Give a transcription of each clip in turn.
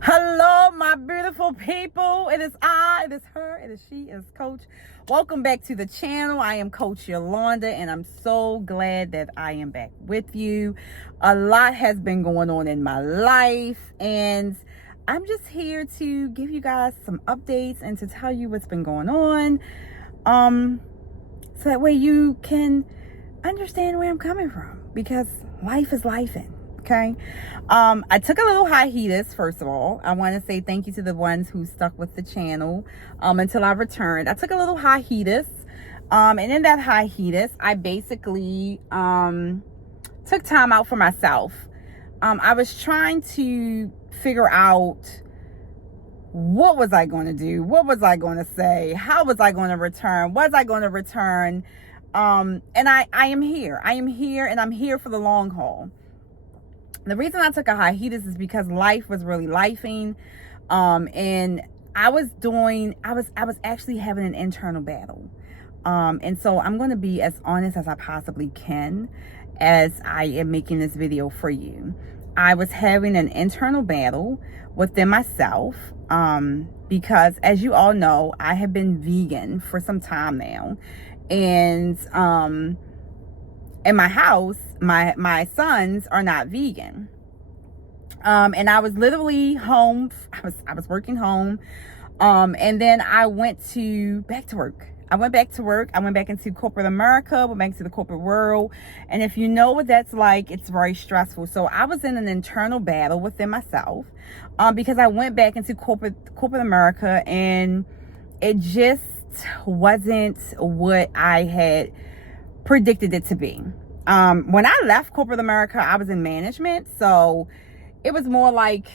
Hello, my beautiful people. It is I, it is her, it is she, it is Coach. Welcome back to the channel. I am Coach Yolanda, and I'm so glad that I am back with you. A lot has been going on in my life, and I'm just here to give you guys some updates and to tell you what's been going on, so that way you can understand where I'm coming from, because life is lifing. Okay. I took a little hiatus. First of all, I want to say thank you to the ones who stuck with the channel until I returned. I took a little hiatus, and in that hiatus, I basically took time out for myself. I was trying to figure out, what was I going to do? What was I going to say? How was I going to return? Was I going to return? And I am here. I am here, and I'm here for the long haul. The reason I took a hiatus is because life was really lifing, and I was actually having an internal battle, and so I'm going to be as honest as I possibly can as I am making this video for you. I was having an internal battle within myself, because, as you all know, I have been vegan for some time now, and in my house, my sons are not vegan. And I was literally home. I was working home. And then I went back to work. I went back to work. I went back into corporate America, went back to the corporate world. And if you know what that's like, it's very stressful. So I was in an internal battle within myself, because I went back into corporate America, and it just wasn't what I had predicted it to be. When I left corporate America, I was in management, so it was more like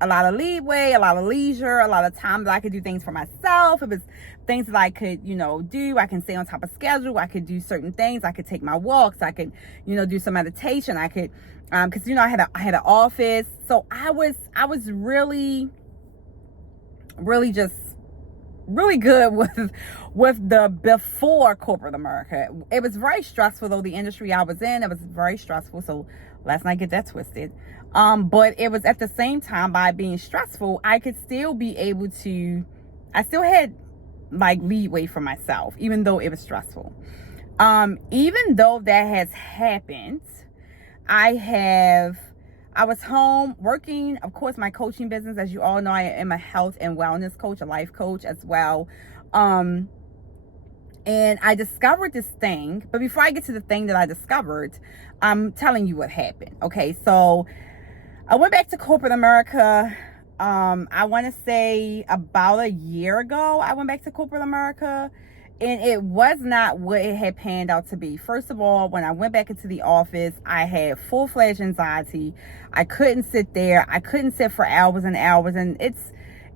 a lot of leeway, a lot of leisure, a lot of time that I could do things for myself. It was things that I could, do. I can stay on top of schedule. I could do certain things. I could take my walks. I could, do some meditation. I could, because I had an office, so I was really just really good with the before corporate America. It was very stressful, though. The industry I was in, it was very stressful, so let's not get that twisted. But it was, at the same time, by being stressful, I could still be able to, I still had like leeway for myself, even though it was stressful. Even though that has happened, I was home working, of course, my coaching business. As you all know, I am a health and wellness coach, a life coach as well. And I discovered this thing. But before I get to the thing that I discovered, I'm telling you what happened. Okay, so I went back to corporate America. I want to say about a year ago, I went back to corporate America. And it was not what it had panned out to be. First of all, when I went back into the office, I had full-fledged anxiety. I couldn't sit there. I couldn't sit for hours and hours. And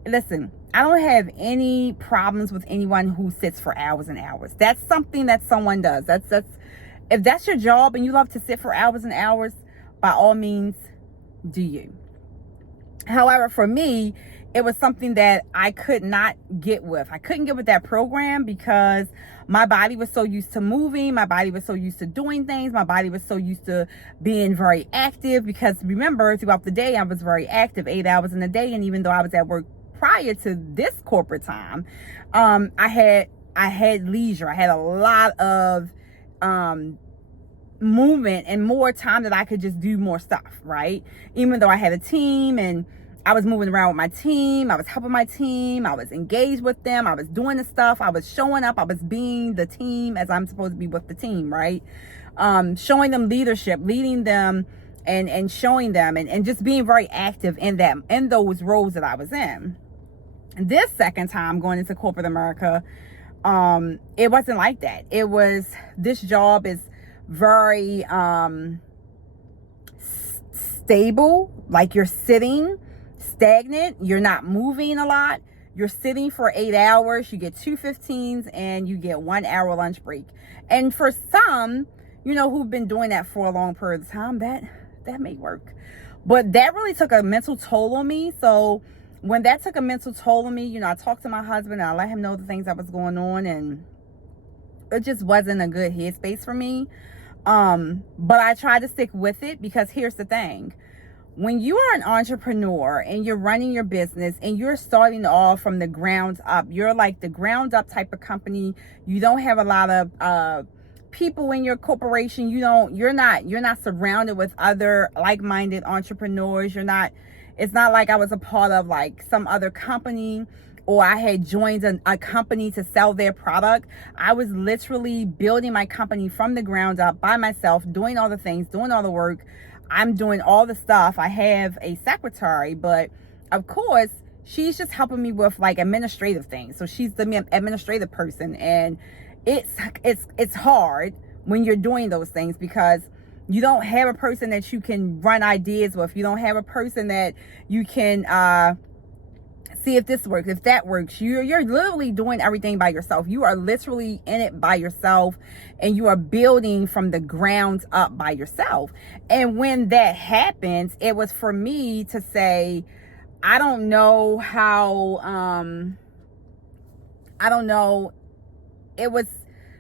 listen, I don't have any problems with anyone who sits for hours and hours. That's something that someone does. If that's your job and you love to sit for hours and hours, by all means, do you. However, for me, it was something that I could not get with. I couldn't get with that program, because my body was so used to moving. My body was so used to doing things. My body was so used to being very active, because remember, throughout the day, I was very active, 8 hours in a day. And even though I was at work prior to this corporate time, I had leisure. I had a lot of movement and more time that I could just do more stuff, right? Even though I had a team, and I was moving around with my team. I was helping my team. I was engaged with them. I was doing the stuff. I was showing up. I was being the team as I'm supposed to be with the team, right? Showing them leadership, leading them, and showing them, and just being very active in those roles that I was in. This second time going into corporate America, it wasn't like that. This job is very stable. Like, you're sitting stagnant, you're not moving a lot, you're sitting for 8 hours, you get 2 15s, and you get 1 hour lunch break. And for some, who've been doing that for a long period of time, that may work. But that really took a mental toll on me. So when that took a mental toll on me, I talked to my husband, and I let him know the things that was going on, and it just wasn't a good headspace for me. But I tried to stick with it, because here's the thing. when you are an entrepreneur and you're running your business and you're starting off from the ground up, you're like the ground up type of company. You don't have a lot of people in your corporation. You're not surrounded with other like-minded entrepreneurs. It's not like I was a part of like some other company, or I had joined a company to sell their product. I was literally building my company from the ground up by myself, doing all the things, doing all the work. I'm doing all the stuff. I have a secretary, but of course, she's just helping me with like administrative things. So she's the administrative person, and it's hard when you're doing those things because you don't have a person that you can run ideas with. You don't have a person that you can see if this works, if that works. You're literally doing everything by yourself. You are literally in it by yourself, and you are building from the ground up by yourself. And when that happens, it was for me to say, I don't know how, I don't know. It was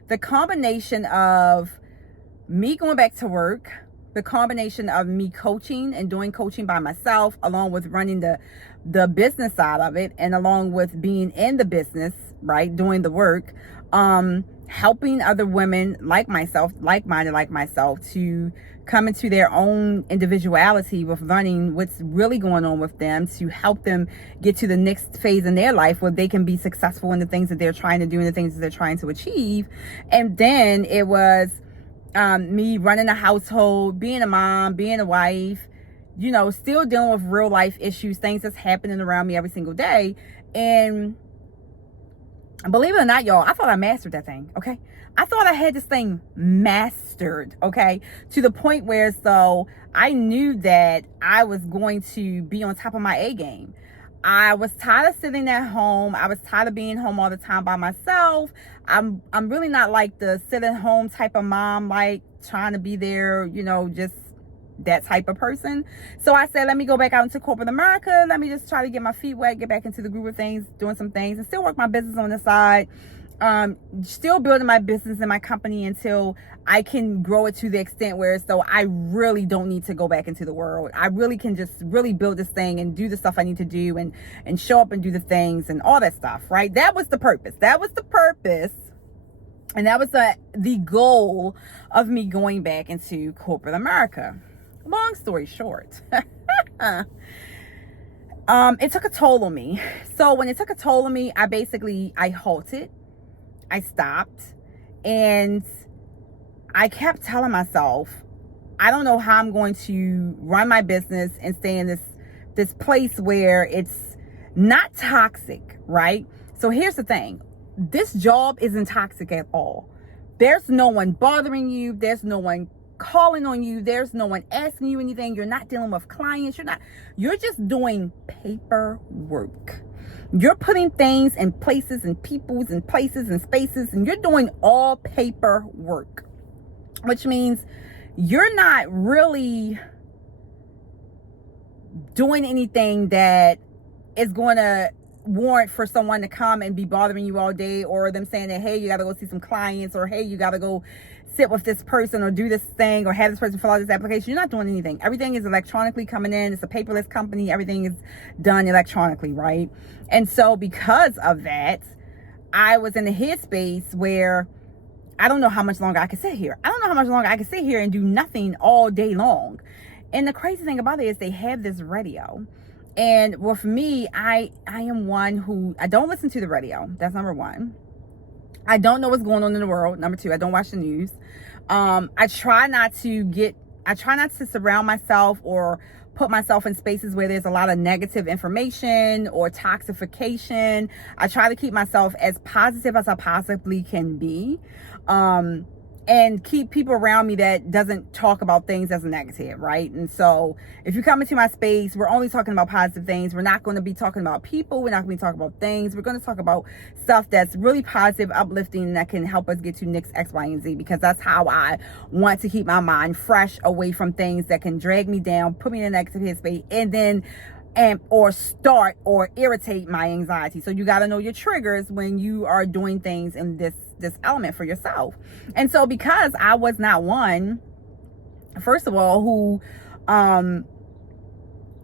the combination of me going back to work, the combination of me coaching and doing coaching by myself, along with running the business side of it, and along with being in the business, right, doing the work, helping other women like myself, like-minded like myself, to come into their own individuality with learning what's really going on with them, to help them get to the next phase in their life where they can be successful in the things that they're trying to do and the things that they're trying to achieve. And then it was me running a household, being a mom, being a wife, still dealing with real life issues, things that's happening around me every single day. And believe it or not, y'all, I thought I mastered that thing, okay? I thought I had this thing mastered, okay? To the point where, so I knew that I was going to be on top of my A game. I was tired of sitting at home. I was tired of being home all the time by myself. I'm really not like the sit at home type of mom, like trying to be there, just that type of person. So I said, let me go back out into corporate America. Let me just try to get my feet wet, get back into the groove of things, doing some things, and still work my business on the side. Still building my business and my company until I can grow it to the extent where, so I really don't need to go back into the world. I really can just really build this thing and do the stuff I need to do, and show up and do the things and all that stuff, right? That was the purpose. And that was the goal of me going back into corporate America. Long story short, it took a toll on me. So when it took a toll on me, I halted. I stopped, and I kept telling myself, I don't know how I'm going to run my business and stay in this place where it's not toxic, right? So here's the thing. This job isn't toxic at all. There's no one bothering you. There's no one calling on you. There's no one asking you anything. You're not dealing with clients. You're just doing paperwork. You're putting things in places and peoples and places and spaces, and you're doing all paperwork, which means you're not really doing anything that is going to warrant for someone to come and be bothering you all day, or them saying that, hey, you got to go see some clients, or hey, you got to go sit with this person, or do this thing, or have this person fill out this application. You're not doing anything. Everything is electronically coming in. It's a paperless company. Everything is done electronically, right? And so because of that, I was in the headspace where I don't know how much longer I could sit here. I don't know how much longer I could sit here and do nothing all day long. And the crazy thing about it is they have this radio. And with me, I am one who, I don't listen to the radio. That's number one. I don't know what's going on in the world. Number two, I don't watch the news. I try not to surround myself or put myself in spaces where there's a lot of negative information or toxification. I try to keep myself as positive as I possibly can be. And keep people around me that doesn't talk about things as a negative, right? And so if you come into my space, we're only talking about positive things. We're not going to be talking about people. We're not going to be talking about things. We're going to talk about stuff that's really positive, uplifting, and that can help us get to next X, Y, and Z, because that's how I want to keep my mind fresh, away from things that can drag me down, put me in a negative headspace, or start or irritate my anxiety. So you got to know your triggers when you are doing things in this element for yourself. And so because I was not one, first of all, who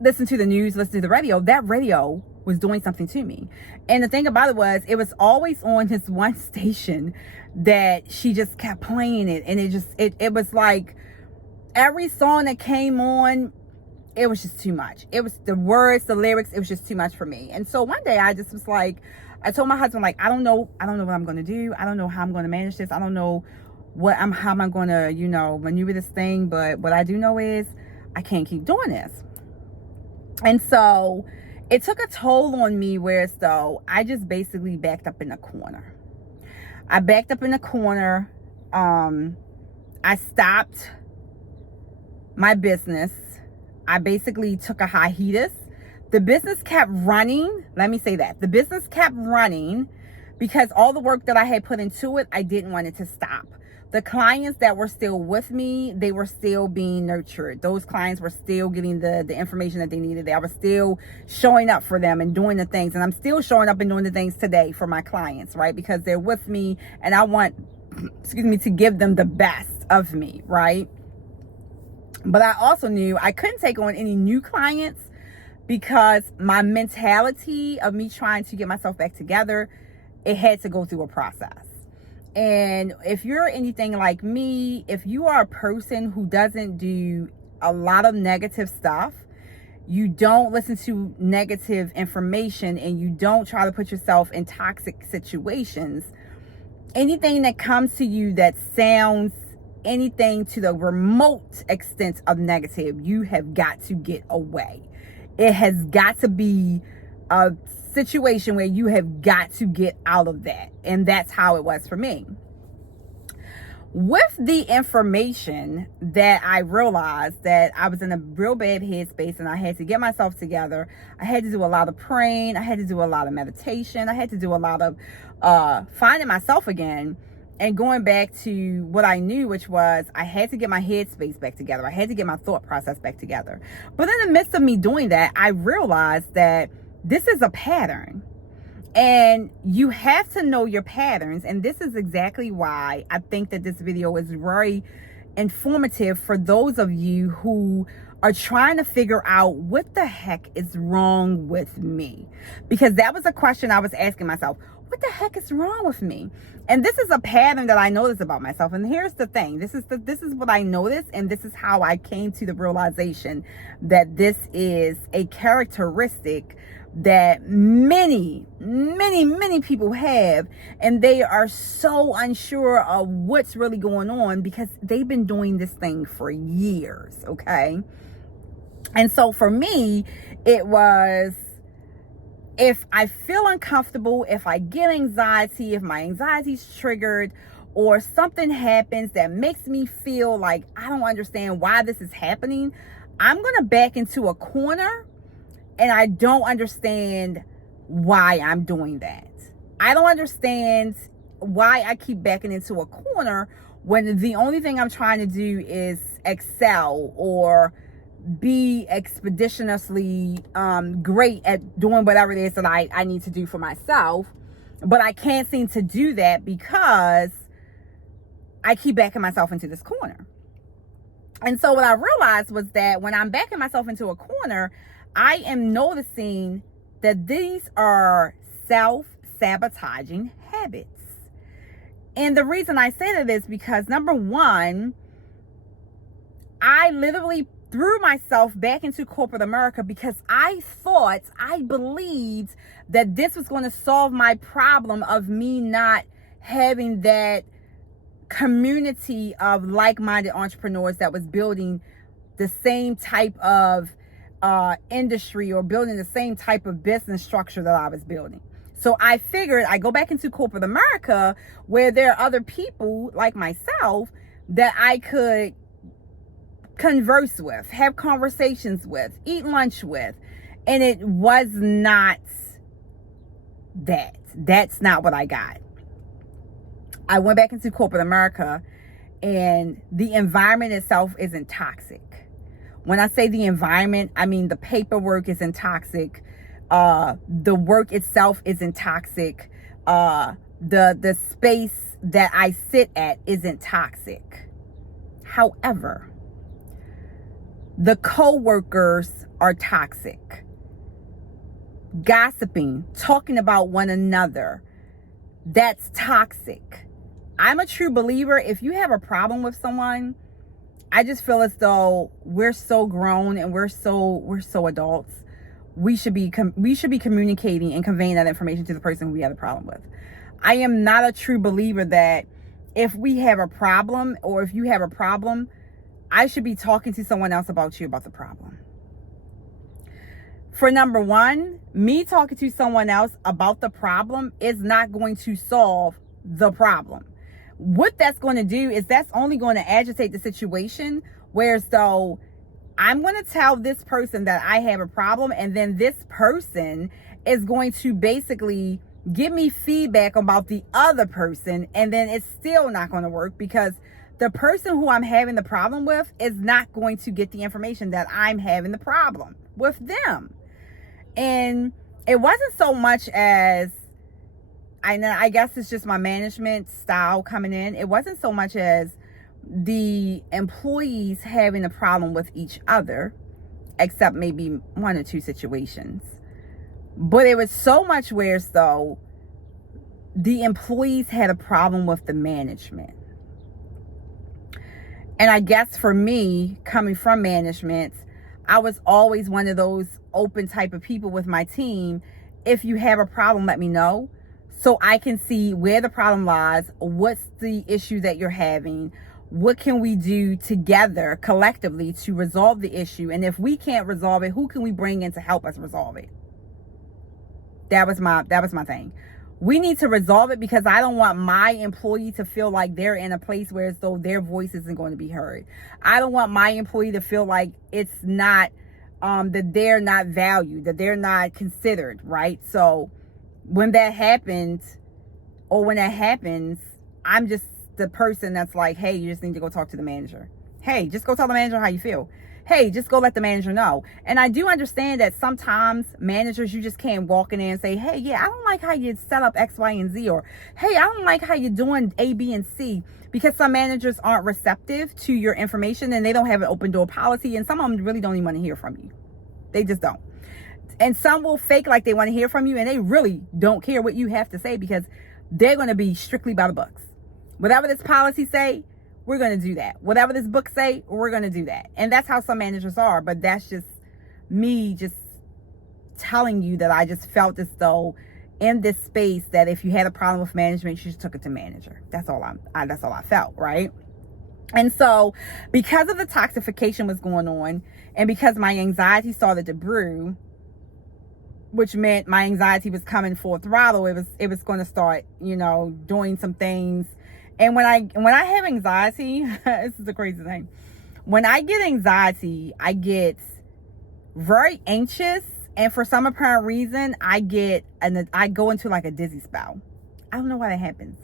listen to the news, listen to the radio, that radio was doing something to me. And the thing about it was always on this one station that she just kept playing it. And it was like every song that came on, it was just too much. It was the words, the lyrics, it was just too much for me. And so one day I just was like, I told my husband, like, I don't know what I'm going to do. I don't know how I'm going to manage this. I don't know how am I going to, maneuver this thing. But what I do know is I can't keep doing this. And so it took a toll on me, whereas though I just basically backed up in the corner. I stopped my business. I basically took a hiatus. The business kept running. Let me say that. The business kept running because all the work that I had put into it, I didn't want it to stop. The clients that were still with me, they were still being nurtured. Those clients were still getting the information that they needed. I was still showing up for them and doing the things. And I'm still showing up and doing the things today for my clients, right? Because they're with me and I want, to give them the best of me, right? But I also knew I couldn't take on any new clients because my mentality of me trying to get myself back together, it had to go through a process. And if you're anything like me, if you are a person who doesn't do a lot of negative stuff, you don't listen to negative information, and you don't try to put yourself in toxic situations, anything that comes to you that sounds anything to the remote extent of negative, you have got to get away. It has got to be a situation where you have got to get out of that. And that's how it was for me. With the information that I realized that I was in a real bad headspace and I had to get myself together, I had to do a lot of praying, I had to do a lot of meditation, I had to do a lot of finding myself again and going back to what I knew, which was I had to get my headspace back together. I had to get my thought process back together. But in the midst of me doing that, I realized that this is a pattern, and you have to know your patterns. And this is exactly why I think that this video is very informative for those of you who are trying to figure out what the heck is wrong with me. Because that was a question I was asking myself. What the heck is wrong with me? And this is a pattern that I noticed about myself. And here's the thing. This is what I noticed, and this is how I came to the realization that this is a characteristic that many people have, and they are so unsure of what's really going on because they've been doing this thing for years, okay? And so for me, it was, if I feel uncomfortable, if I get anxiety, if my anxiety's triggered, or something happens that makes me feel like I don't understand why this is happening, I'm going to back into a corner, and I don't understand why I'm doing that. I don't understand why I keep backing into a corner when the only thing I'm trying to do is excel or be expeditiously great at doing whatever it is that I need to do for myself. But I can't seem to do that because I keep backing myself into this corner. And so what I realized was that when I'm backing myself into a corner, I am noticing that these are self-sabotaging habits. And the reason I say that is because, number one, I literally threw myself back into corporate America because I believed that this was going to solve my problem of me not having that community of like-minded entrepreneurs that was building the same type of industry or building the same type of business structure that I was building. So I figured I go back into corporate America where there are other people like myself that I could converse with, have conversations with, eat lunch with. And it was not that. That's not what I got. I went back into corporate America, and the environment itself isn't toxic. When I say the environment, I mean the paperwork isn't toxic. The work itself isn't toxic. The space that I sit at isn't toxic. However, The co-workers are toxic. Gossiping, talking about one another, that's toxic. I'm a true believer, if you have a problem with someone, I just feel as though we're so grown and we're so adults. We should be communicating and conveying that information to the person who we have a problem with. I am not a true believer that if we have a problem, or if you have a problem, I should be talking to someone else about the problem. For number one, me talking to someone else about the problem is not going to solve the problem. What that's going to do is that's only going to agitate the situation, whereas though I'm going to tell this person that I have a problem, and then this person is going to basically give me feedback about the other person, and then it's still not going to work because the person who I'm having the problem with is not going to get the information that I'm having the problem with them. And it wasn't so much as, I guess it's just my management style coming in. It wasn't so much as the employees having a problem with each other, except maybe one or two situations. But it was so much where though the employees had a problem with the management. And I guess for me, coming from management, I was always one of those open type of people with my team. If you have a problem, let me know, so I can see where the problem lies, what's the issue that you're having, what can we do together collectively to resolve the issue, and if we can't resolve it, who can we bring in to help us resolve it? That was my thing. We need to resolve it because I don't want my employee to feel like they're in a place where as though their voice isn't going to be heard. I don't want my employee to feel like it's not, that they're not valued, that they're not considered, right? So when that happens, I'm just the person that's like, hey, you just need to go talk to the manager. Hey, just go tell the manager how you feel. Hey, just go let the manager know. And I do understand that sometimes managers, you just can't walk in there and say, hey, yeah, I don't like how you set up X, Y, and Z, or hey, I don't like how you're doing A, B, and C, because some managers aren't receptive to your information and they don't have an open door policy, and some of them really don't even want to hear from you. They just don't. And some will fake like they want to hear from you, and they really don't care what you have to say because they're going to be strictly by the books. Whatever this policy say, we're going to do that. Whatever this book say, we're going to do that. And that's how some managers are. But that's just me just telling you that I just felt as though in this space that if you had a problem with management, you just took it to manager. That's all I felt, right? And so because of the toxification was going on, and because my anxiety started to brew, which meant my anxiety was coming full throttle, it was going to start, doing some things. And when I have anxiety, this is the crazy thing. When I get anxiety, I get very anxious, and for some apparent reason, I go into like a dizzy spell. I don't know why that happens,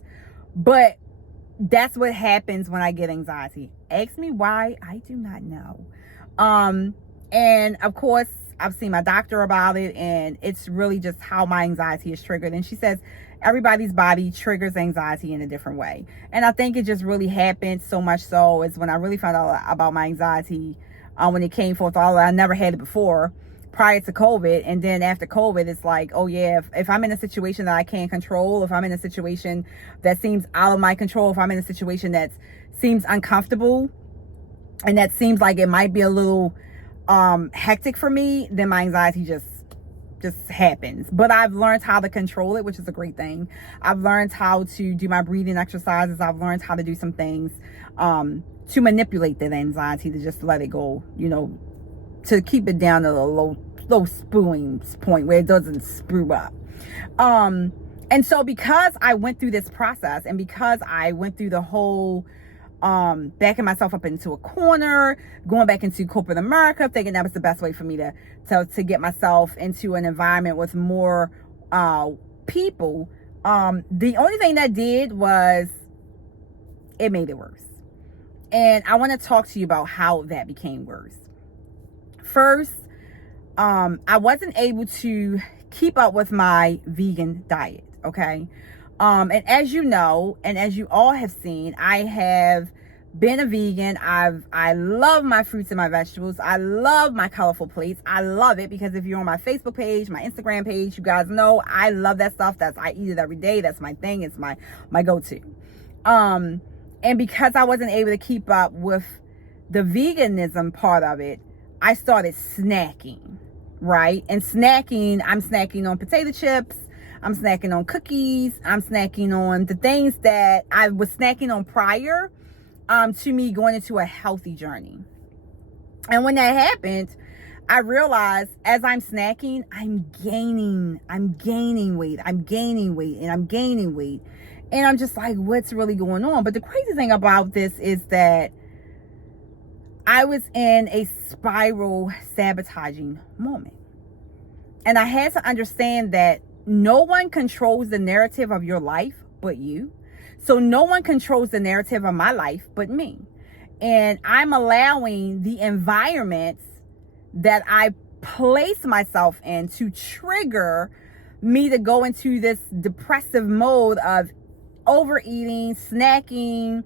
but that's what happens when I get anxiety. Ask me why, I do not know. And of course, I've seen my doctor about it, and it's really just how my anxiety is triggered. And she says everybody's body triggers anxiety in a different way. And I think it just really happened so much so is when I really found out about my anxiety when it came forth. I never had it before prior to COVID. And then after COVID, it's like, oh yeah, if I'm in a situation that I can't control, if I'm in a situation that seems out of my control, if I'm in a situation that seems uncomfortable and that seems like it might be a little hectic for me, then my anxiety just happens. But I've learned how to control it, which is a great thing. I've learned how to do my breathing exercises. I've learned how to do some things to manipulate that anxiety, to just let it go, to keep it down to a low spewing point where it doesn't spew up. And so because I went through this process, and because I went through the whole backing myself up into a corner, going back into corporate America, thinking that was the best way for me to get myself into an environment with more people. The only thing that did was it made it worse. And I want to talk to you about how that became worse. First, I wasn't able to keep up with my vegan diet. Okay. And as you know, and as you all have seen, I have been a vegan. I love my fruits and my vegetables. I love my colorful plates. I love it because if you're on my Facebook page, my Instagram page, you guys know I love that stuff. I eat it every day. That's my thing. It's my go-to. And because I wasn't able to keep up with the veganism part of it, I started snacking, right? And snacking, I'm snacking on potato chips. I'm snacking on cookies. I'm snacking on the things that I was snacking on prior to me going into a healthy journey. And when that happened, I realized as I'm snacking, I'm gaining weight. And I'm just like, what's really going on? But the crazy thing about this is that I was in a spiral sabotaging moment. And I had to understand that no one controls the narrative of your life but you. So no one controls the narrative of my life but me. And I'm allowing the environments that I place myself in to trigger me to go into this depressive mode of overeating, snacking,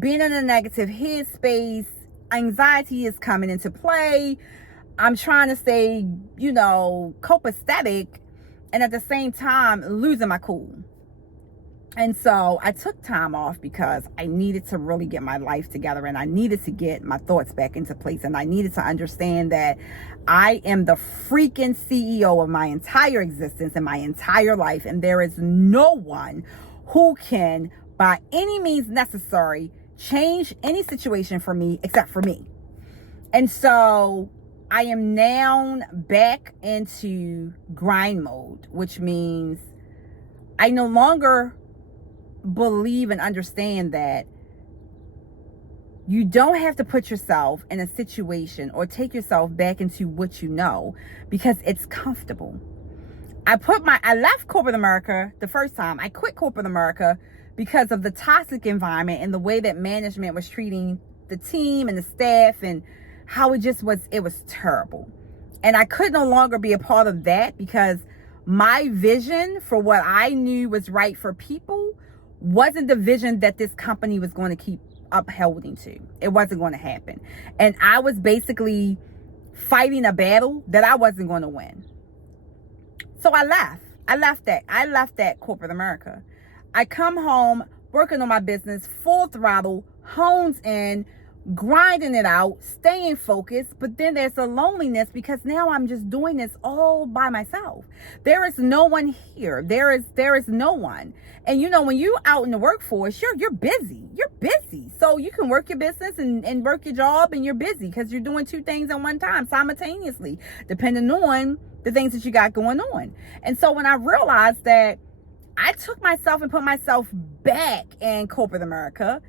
being in a negative headspace. Anxiety is coming into play. I'm trying to stay, copacetic, and at the same time losing my cool. And so I took time off because I needed to really get my life together, and I needed to get my thoughts back into place, and I needed to understand that I am the freaking CEO of my entire existence and my entire life, and there is no one who can, by any means necessary, change any situation for me except for me. And so I am now back into grind mode, which means I no longer believe and understand that you don't have to put yourself in a situation or take yourself back into what you know because it's comfortable. I left corporate America the first time. I quit corporate America because of the toxic environment and the way that management was treating the team and the staff and how it was terrible. And I could no longer be a part of that because my vision for what I knew was right for people wasn't the vision that this company was going to keep upholding to. It wasn't going to happen. And I was basically fighting a battle that I wasn't going to win. So I left. I left that corporate America. I come home, working on my business, full throttle, hones in, grinding it out, staying focused. But then there's a loneliness because now I'm just doing this all by myself. There is no one here. There is no one. And when you're out in the workforce, you're busy. You're busy. So you can work your business and work your job, and you're busy because you're doing two things at one time simultaneously, depending on the things that you got going on. And so when I realized that I took myself and put myself back in corporate America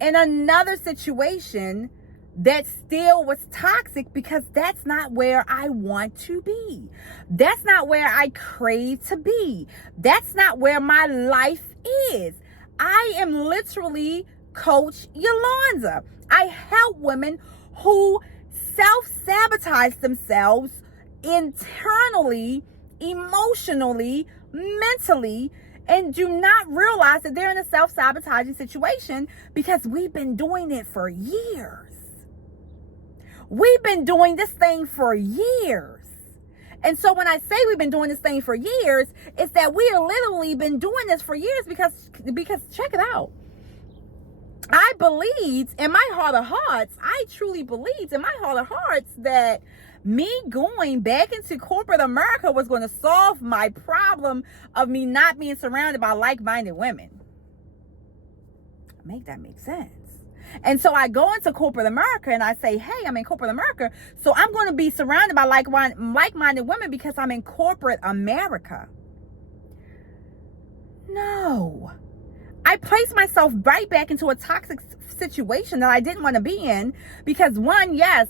in another situation that still was toxic because that's not where I want to be. That's not where I crave to be. That's not where my life is. I am literally Coach Yolanda. I help women who self-sabotage themselves internally, emotionally, mentally, and do not realize that they're in a self-sabotaging situation because we've been doing it for years. We've been doing this thing for years. And so when I say we've been doing this thing for years, it's that we have literally been doing this for years because check it out. I believed in my heart of hearts, I truly believed in my heart of hearts that me going back into corporate America was going to solve my problem of me not being surrounded by like-minded women. Make that make sense. And so I go into corporate America and I say, hey, I'm in corporate America, so I'm going to be surrounded by like-minded women because I'm in corporate America. No. I placed myself right back into a toxic situation that I didn't want to be in because one, yes,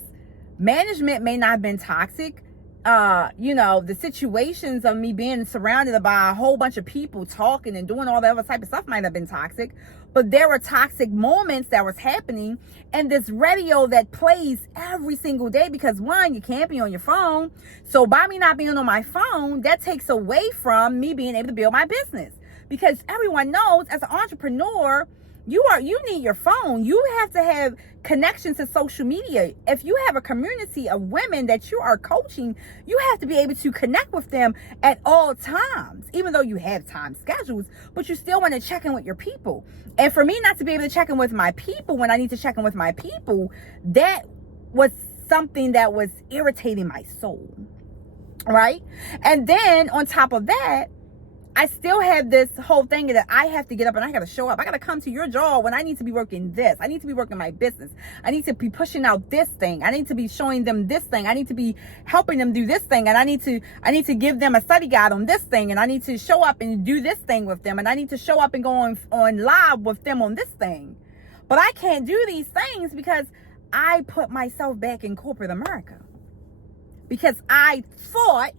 management may not have been toxic. The situations of me being surrounded by a whole bunch of people talking and doing all that other type of stuff might have been toxic, but there were toxic moments that was happening, and this radio that plays every single day because one, you can't be on your phone. So by me not being on my phone, that takes away from me being able to build my business because everyone knows as an entrepreneur, You need your phone. You have to have connections to social media. If you have a community of women that you are coaching, you have to be able to connect with them at all times, even though you have time schedules, but you still want to check in with your people. And for me not to be able to check in with my people when I need to check in with my people, that was something that was irritating my soul, right? And then on top of that, I still have this whole thing that I have to get up and I got to show up. I got to come to your job when I need to be working this. I need to be working my business. I need to be pushing out this thing. I need to be showing them this thing. I need to be helping them do this thing. And I need to give them a study guide on this thing. And I need to show up and do this thing with them. And I need to show up and go on live with them on this thing. But I can't do these things because I put myself back in corporate America. Because I thought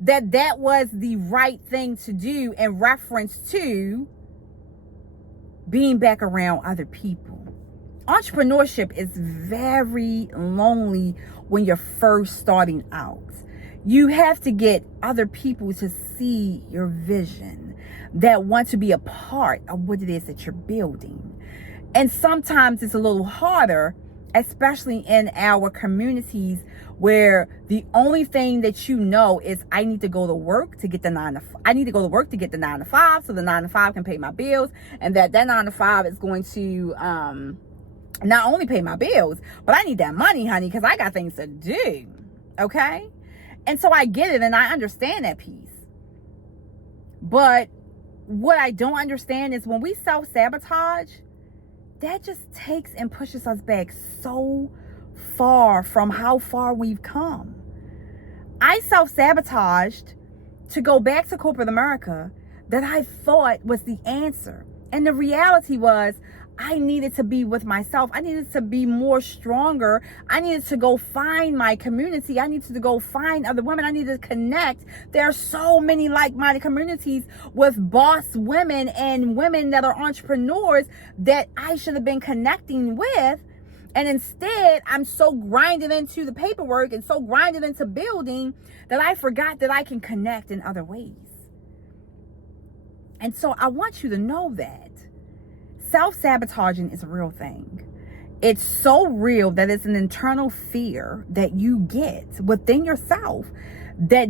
that was the right thing to do in reference to being back around other people. Entrepreneurship is very lonely when you're first starting out. You have to get other people to see your vision, that want to be a part of what it is that you're building. And sometimes it's a little harder, especially in our communities where the only thing that you know is I need to go to work to get the 9 to 5. I need to go to work to get the 9 to 5 so the 9 to 5 can pay my bills, and that 9 to 5 is going to not only pay my bills, but I need that money, honey, because I got things to do. Okay? And so I get it and I understand that piece. But what I don't understand is when we self-sabotage, that just takes and pushes us back so far from how far we've come. I self-sabotaged to go back to corporate America that I thought was the answer. And the reality was I needed to be with myself. I needed to be more stronger. I needed to go find my community. I needed to go find other women. I needed to connect. There are so many like-minded communities with boss women and women that are entrepreneurs that I should have been connecting with. And instead, I'm so grinded into the paperwork and so grinded into building that I forgot that I can connect in other ways. And so I want you to know that self-sabotaging is a real thing. It's so real that it's an internal fear that you get within yourself that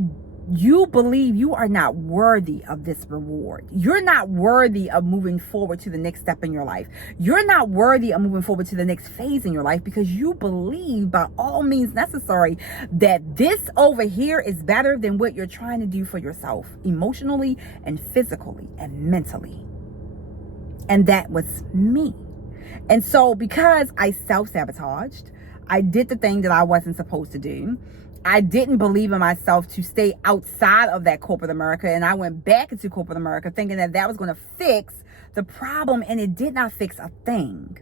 you believe you are not worthy of this reward. You're not worthy of moving forward to the next step in your life. You're not worthy of moving forward to the next phase in your life because you believe by all means necessary that this over here is better than what you're trying to do for yourself emotionally and physically and mentally. And that was me. And so because I self-sabotaged, I did the thing that I wasn't supposed to do. I didn't believe in myself to stay outside of that corporate America. And I went back into corporate America thinking that that was going to fix the problem. And it did not fix a thing.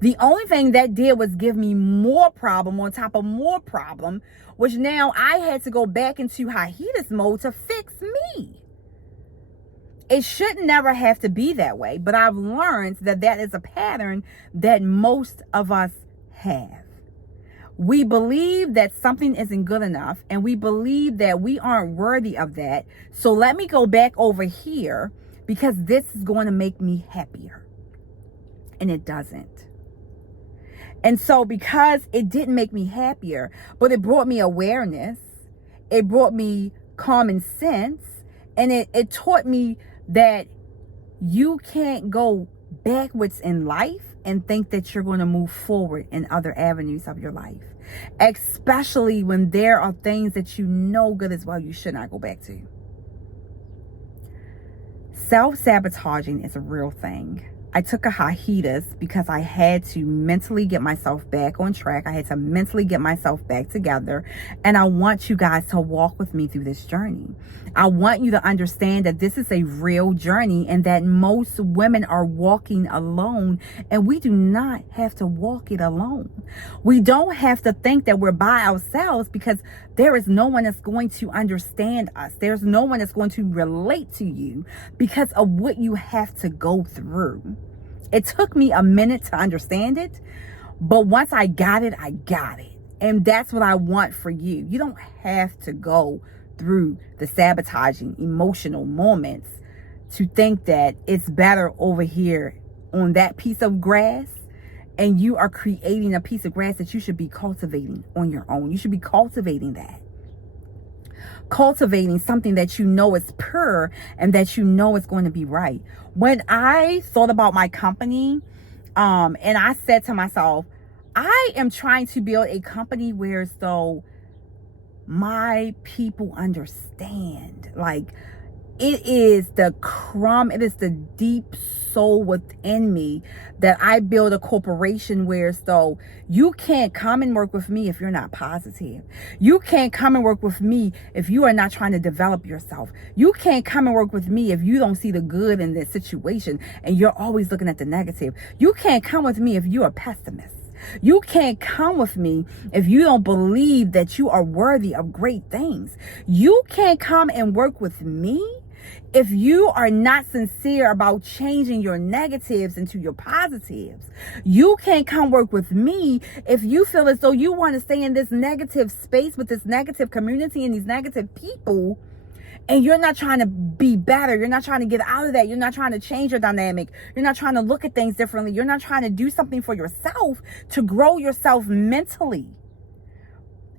The only thing that did was give me more problem on top of more problem, which now I had to go back into hiatus mode to fix me. It should never have to be that way. But I've learned that that is a pattern that most of us have. We believe that something isn't good enough, and we believe that we aren't worthy of that. So let me go back over here because this is going to make me happier. And it doesn't. And so because it didn't make me happier, but it brought me awareness, it brought me common sense, and it taught me that you can't go backwards in life and think that you're going to move forward in other avenues of your life, especially when there are things that you know good as well you should not go back to. Self-sabotaging is a real thing. I took a hiatus because I had to mentally get myself back on track. I had to mentally get myself back together. And I want you guys to walk with me through this journey. I want you to understand that this is a real journey and that most women are walking alone, and we do not have to walk it alone. We don't have to think that we're by ourselves because there is no one that's going to understand us. There's no one that's going to relate to you because of what you have to go through. It took me a minute to understand it, but once I got it, I got it. And that's what I want for you. You don't have to go through the sabotaging emotional moments to think that it's better over here on that piece of grass, and you are creating a piece of grass that you should be cultivating on your own. You should be cultivating that. Cultivating something that you know is pure and that you know is going to be right. When I thought about my company, and I said to myself, I am trying to build a company where as though my people understand, like, it is the crumb, it is the deep soul within me that I build a corporation where so you can't come and work with me if you're not positive. You can't come and work with me if you are not trying to develop yourself. You can't come and work with me if you don't see the good in this situation and you're always looking at the negative. You can't come with me if you're a pessimist. You can't come with me if you don't believe that you are worthy of great things. You can't come and work with me if you are not sincere about changing your negatives into your positives. You can't come work with me if you feel as though you want to stay in this negative space with this negative community and these negative people, and you're not trying to be better. You're not trying to get out of that. You're not trying to change your dynamic. You're not trying to look at things differently. You're not trying to do something for yourself to grow yourself mentally.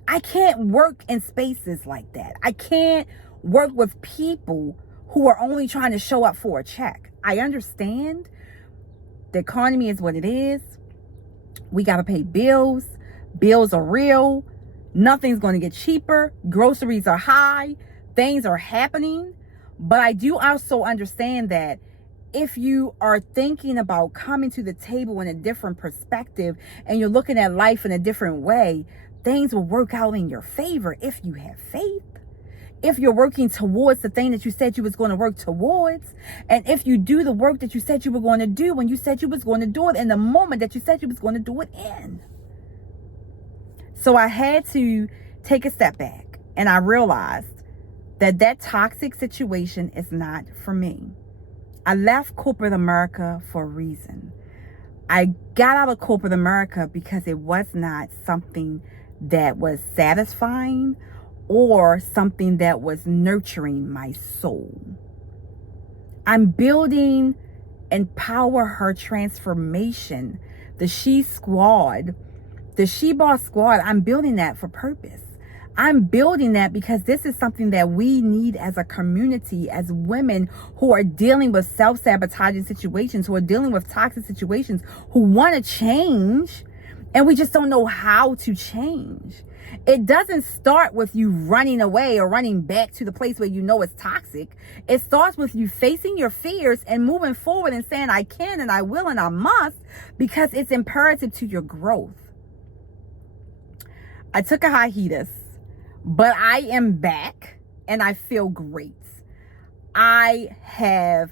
I can't work in spaces like that. I can't work with people who are only trying to show up for a check. I understand the economy is what it is. We got to pay bills. Bills are real. Nothing's going to get cheaper. Groceries are high. Things are happening. But I do also understand that if you are thinking about coming to the table in a different perspective and you're looking at life in a different way, things will work out in your favor if you have faith. If you're working towards the thing that you said you was going to work towards, and if you do the work that you said you were going to do when you said you was going to do it in the moment that you said you was going to do it in. So I had to take a step back, and I realized that that toxic situation is not for me. I left corporate America for a reason. I got out of corporate America because it was not something that was satisfying or something that was nurturing my soul. I'm building Empower Her Transformation, the She Squad, the She Boss Squad. I'm building that for purpose. I'm building that because this is something that we need as a community, as women who are dealing with self-sabotaging situations, who are dealing with toxic situations, who want to change, and we just don't know how to change. It doesn't start with you running away or running back to the place where you know it's toxic. It starts with you facing your fears and moving forward and saying, I can and I will and I must, because it's imperative to your growth. I took a hiatus, but I am back and I feel great. I have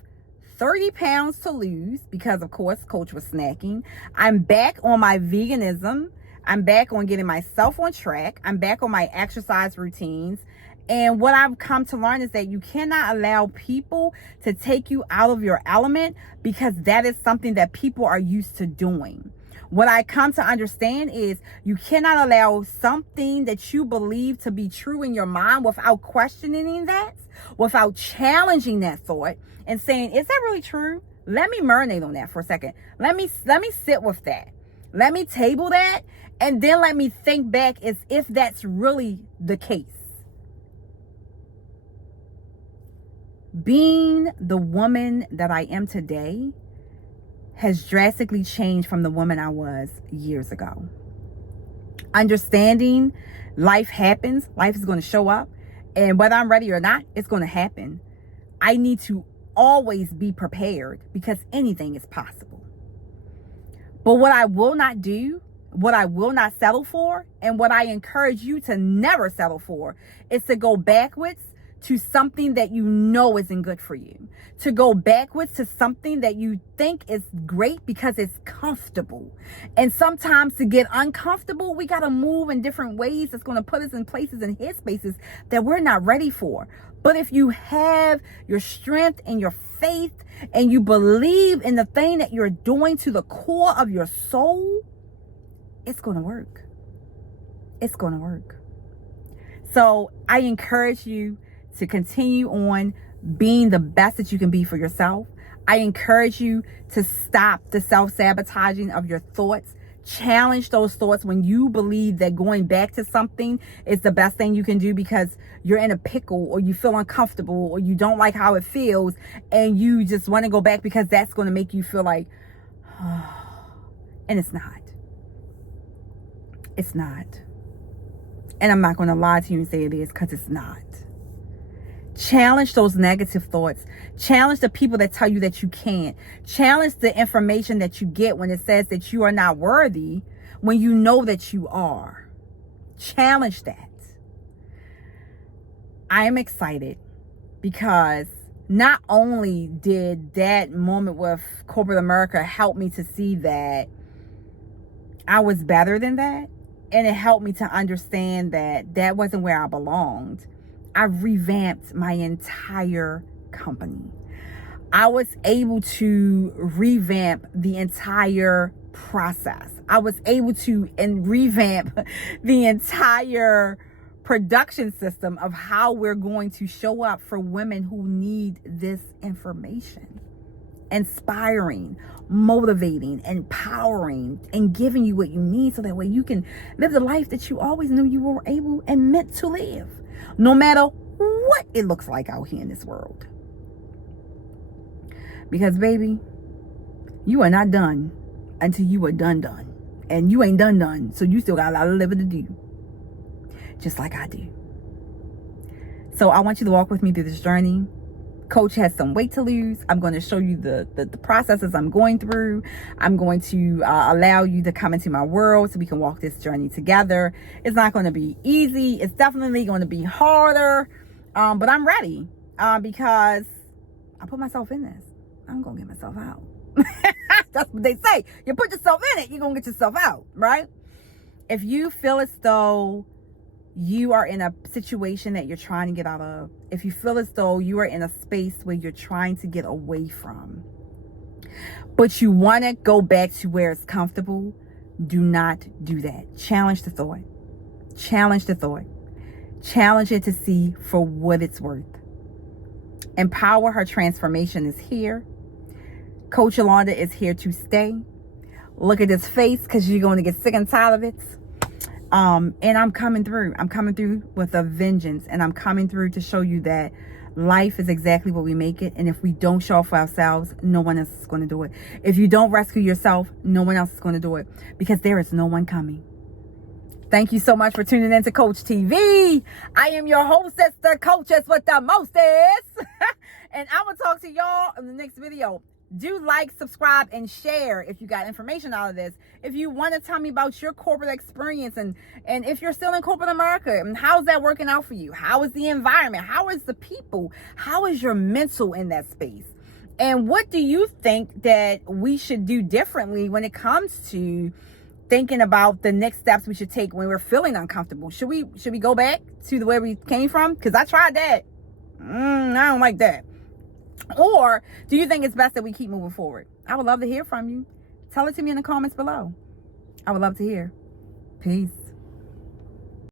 30 pounds to lose because, of course, Coach was snacking. I'm back on my veganism. I'm back on getting myself on track. I'm back on my exercise routines. And what I've come to learn is that you cannot allow people to take you out of your element, because that is something that people are used to doing. What I come to understand is you cannot allow something that you believe to be true in your mind without questioning that, without challenging that thought and saying, is that really true? Let me marinate on that for a second. Let me sit with that. Let me table that. And then let me think back as if that's really the case. Being the woman that I am today has drastically changed from the woman I was years ago. Understanding life happens, life is going to show up, and whether I'm ready or not, it's going to happen. I need to always be prepared because anything is possible. But what I will not do, what I will not settle for, and what I encourage you to never settle for, is to go backwards to something that you know isn't good for you. To go backwards to something that you think is great because it's comfortable. And sometimes to get uncomfortable, we got to move in different ways that's going to put us in places and hit spaces that we're not ready for. But if you have your strength and your faith and you believe in the thing that you're doing to the core of your soul, it's going to work. It's going to work. So I encourage you to continue on being the best that you can be for yourself. I encourage you to stop the self-sabotaging of your thoughts. Challenge those thoughts when you believe that going back to something is the best thing you can do because you're in a pickle or you feel uncomfortable or you don't like how it feels and you just want to go back because that's going to make you feel like, and it's not. It's not. And I'm not going to lie to you and say it is, because it's not. Challenge those negative thoughts. Challenge the people that tell you that you can't. Challenge the information that you get when it says that you are not worthy when you know that you are. Challenge that. I am excited because not only did that moment with corporate America help me to see that I was better than that, and it helped me to understand that that wasn't where I belonged. I revamped my entire company. I was able to revamp the entire process. I was able to revamp the entire production system of how we're going to show up for women who need this information. Inspiring, motivating, empowering, and giving you what you need so that way you can live the life that you always knew you were able and meant to live, no matter what it looks like out here in this world. Because baby, you are not done until you are done. And you ain't done. So you still got a lot of living to do. Just like I do. So I want you to walk with me through this journey. Coach has some weight to lose. I'm going to show you the processes I'm going through. I'm going to allow you to come into my world so we can walk this journey together. It's not going to be easy. It's definitely going to be harder. But I'm ready because I put myself in this. I'm going to get myself out. That's what they say. You put yourself in it, you're going to get yourself out, right? If you feel as though you are in a situation that you're trying to get out of, if you feel as though you are in a space where you're trying to get away from, but you want to go back to where it's comfortable, do not do that. Challenge the thought. Challenge the thought. Challenge it to see for what it's worth. Empower Her Transformation is here. Coach Yolanda is here to stay. Look at this face because you're going to get sick and tired of it. And I'm coming through. I'm coming through with a vengeance. And I'm coming through to show you that life is exactly what we make it. And if we don't show up for ourselves, no one else is going to do it. If you don't rescue yourself, no one else is going to do it. Because there is no one coming. Thank you so much for tuning in to Coach TV. I am your hostess, the coachess with the mostest. And I'm going to talk to y'all in the next video. Do like, subscribe, and share if you got information out of this. If you want to tell me about your corporate experience and if you're still in corporate America, and how's that working out for you? How is the environment? How is the people? How is your mental in that space? And what do you think that we should do differently when it comes to thinking about the next steps we should take when we're feeling uncomfortable? Should we go back to the way we came from? Because I tried that. I don't like that. Or do you think it's best that we keep moving forward? I would love to hear from you. Tell it to me in the comments below. I would love to hear. Peace.